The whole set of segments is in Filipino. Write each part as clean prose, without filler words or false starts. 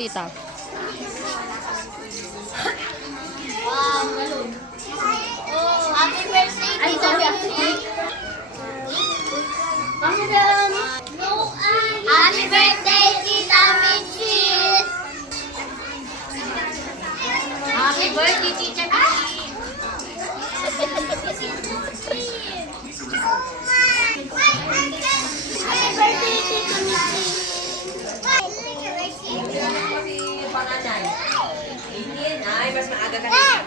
tita. Wow, galon. Oh, happy birthday, Tita Jackie. Happy birthday, Tita Michi. Happy birthday, Tita Michi. Happy birthday, Tita Michi. Panganay. Ay, mas maaga ka na.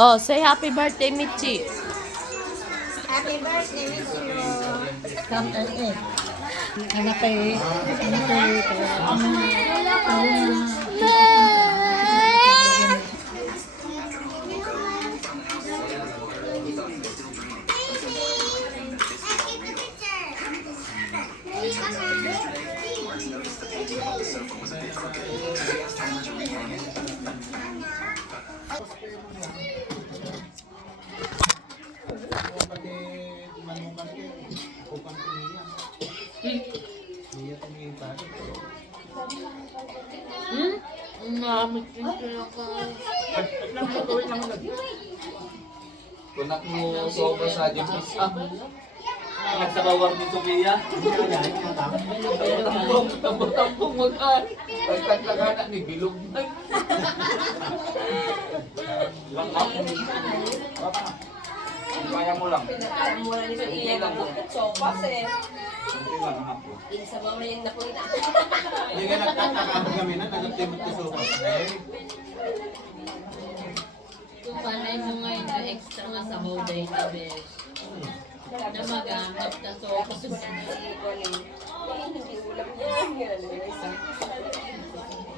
Oh, say happy birthday, Michi. Happy birthday, Michi. Kunak mo sobra sa ating pisa. Nagsabawang ni Sofia. Tambong mag-an. Pagkaglaga ni Bilog. Lang ako. Kaya mo lang. Mura ni Sofia lang po. Sopas eh. Hindi lang ako. Sabaw na yun na po na. Hindi ka nagtatakabog kami na, nagtimot ka sopa. Kung panay mo ngayon na extra nga sa bawday na besh. Na magamit na sopas. Hindi ulam yan.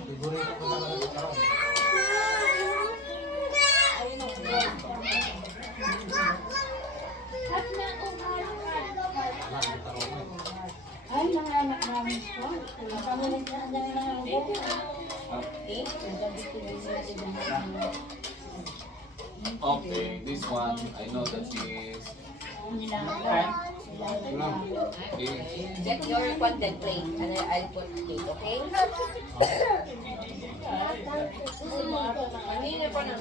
Sigurito ko na lang sa Ay, mga anak namin po. Nakamulit na ang dami ng buko. Okay, this one, I know that is... Okay. Check your content plate and I'll put cake, okay? Kanina pa na.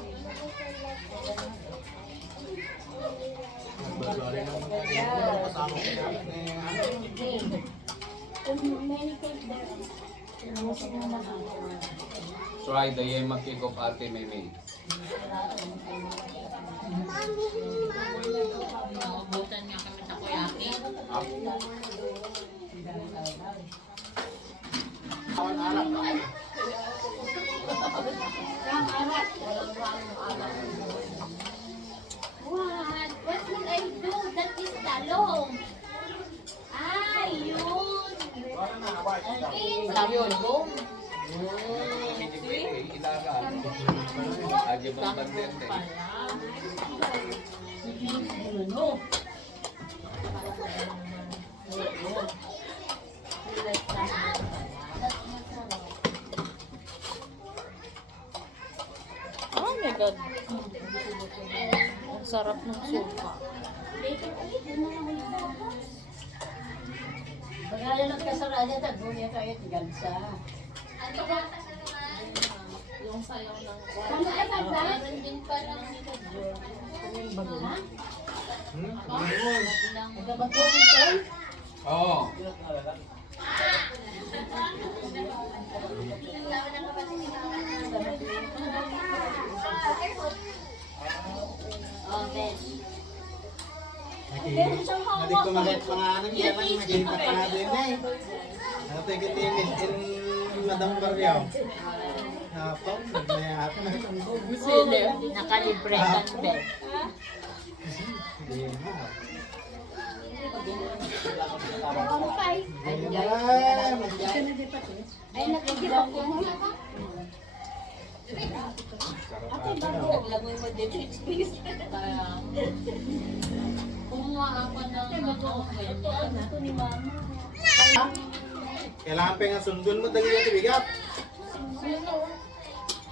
Sorry naman kayo. Kasama ko na Try the yema cake of Ate Maymay. Naubutan nga kami sa kuyaki. What? What will I do? That is talong. Ay, yun. Sabi yun, boom. Lagi mong bandente. Oh my God. Ang sarap ng sopa. Bagay lang ka sa radya, tagbuya kayo, tigansa. Yung sayaw ng Ano ay kanta? meron din parang nito, George. Ha? Lang Nagkabatuhin kayo? Oo. Oh, Ben. Nadik ko mga ano niya lang, naghihintap pa nga din na eh. Natigit in Madam Barriao. Napang, nagmayat na itong Sili. Nakalibretan be. Hindi na. Ay, nakikita ko. Naglagoy mo din. Kaya, kumuha ako ng Ito ni mama. Kailangan pa nga sundon mo dali yung bigat.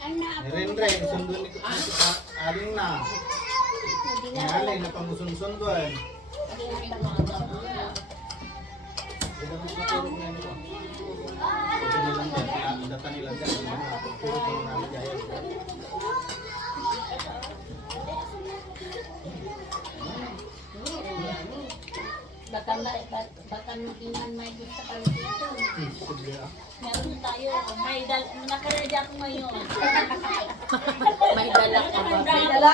Anak. Ren, sundon ni aling na. Ngaling na pangusun-sundon. Hindi mo matulog na nito. Ito nilang dyan, data nilang dyan. Puro ko na nagayag. Baka iman may gusto ka dito. Sige ah. Meron tayo. Nakaredy ako ngayon. may dala ka ba? May dala?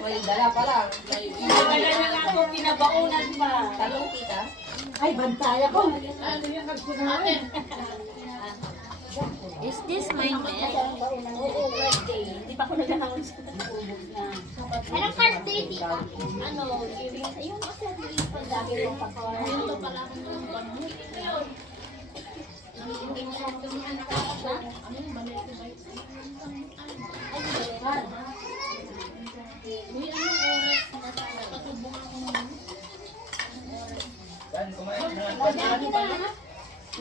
May dala pa lang. Nakala na nga ako, pinabaunan pa. Talong kita. Ay, bantay ako. Is this my bed? Oo, birthday. Hindi pa ako nag-announce. Anong birthday di ba? Ano, yung kasi yung dami ng pakawala. Yung to pala akong pamut. Hindi mo siya tumihan na kakasa. Ano yung balik ko ba? Ay, balikan. Uy, anong oras na patubong ako naman? Dan, kumain na. Lagi na.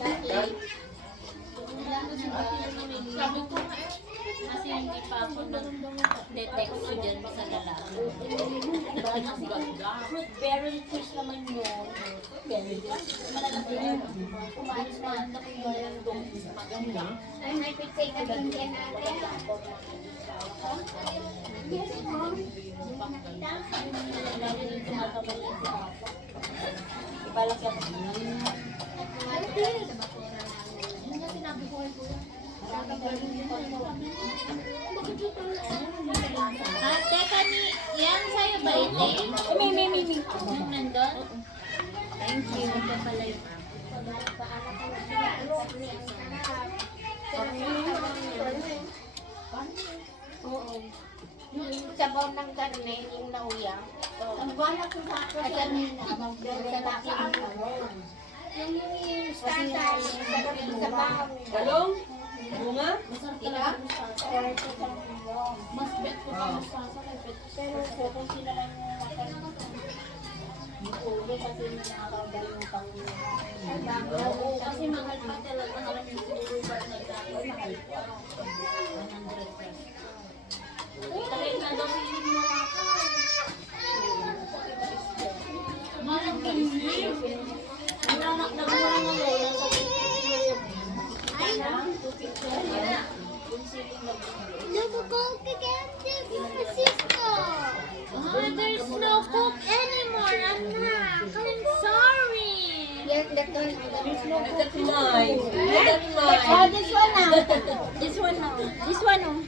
Lagi. Sabi ko nga kasi hindi pa ako nag-detect ko dyan sa lalaki. Fruit berry fish naman yun. Berry fish. Malalaki yun. Umalis na ang laki yun. Maganda. Ay, may pitsay ka din yan natin. Yes, mom. Lagi rin tumatabalik sa ako. Ibalak yan. Yun yung sinabi ko kay Kuya. Teka ni, yan sa'yo ba ito? May. Yung nandun? Thank you. Ito pala yung Oo. Yung sabaw ng karne, yung nauya. Ang wala ko sa ako sa kanina, mag-blend sa akin. Yung stasa, yung sabaw. Talong? Bunga? Ika? Mas bet ko pa mas sasa kay bet. Pero kung sila lang yung uli kasi nakakagaling yung pang oo, kasi mahal pa talaga alam yung siguro ba mahal pa 100 plus. Kahit na daw piling mo na ako. Marang piling. Ang anak na mga ngayon sa ay, look, Coke again, Francisco. There's no Coke anymore, Anak. I'm sorry. Yes, that one. There's no Coke. That's mine. That's Oh, mine. this one now. This one now. This one now.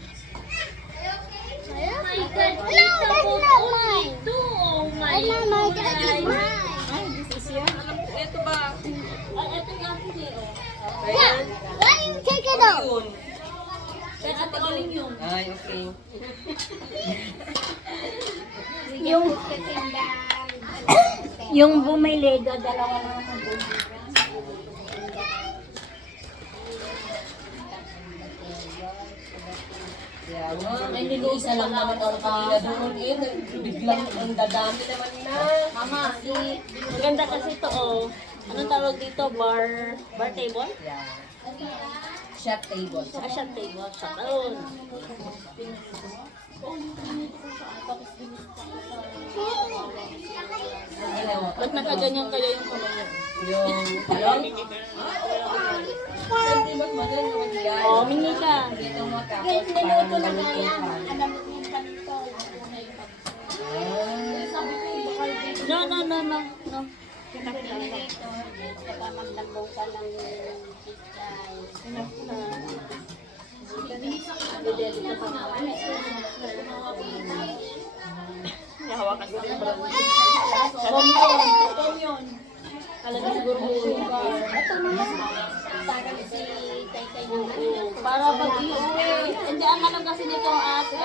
Oh my God. No, that's not mine. Oh my God. That is mine. Ay, this is yours. Ito ba? Ay, ito nga po eh. Ayan. Why you take it out? Yun. Kaya ate galing yun. Ay, okay. Yung bumili, dalawa lang ang bumili. Ay, niliisa lang naman ang kanila doon. Biglang ang dadami naman na. Mama, maganda kasi ito oh. Anong tawag dito? Bar table? Yeah. Shot table. Shot table. Shot table. Ba't nakaganyan kayo yung kamay niyo? Yung talong. Hindi mas magaling naman yan. Oh, mingi ka. Dito mo tapos parang nalutuan. No. Hawakan ko yung brownie. Tom yun. Alam mo siguro mo. Ito na. Parang si Tay-Tay yung Para pag iuwi. Hindi ang ano kasi nito ate.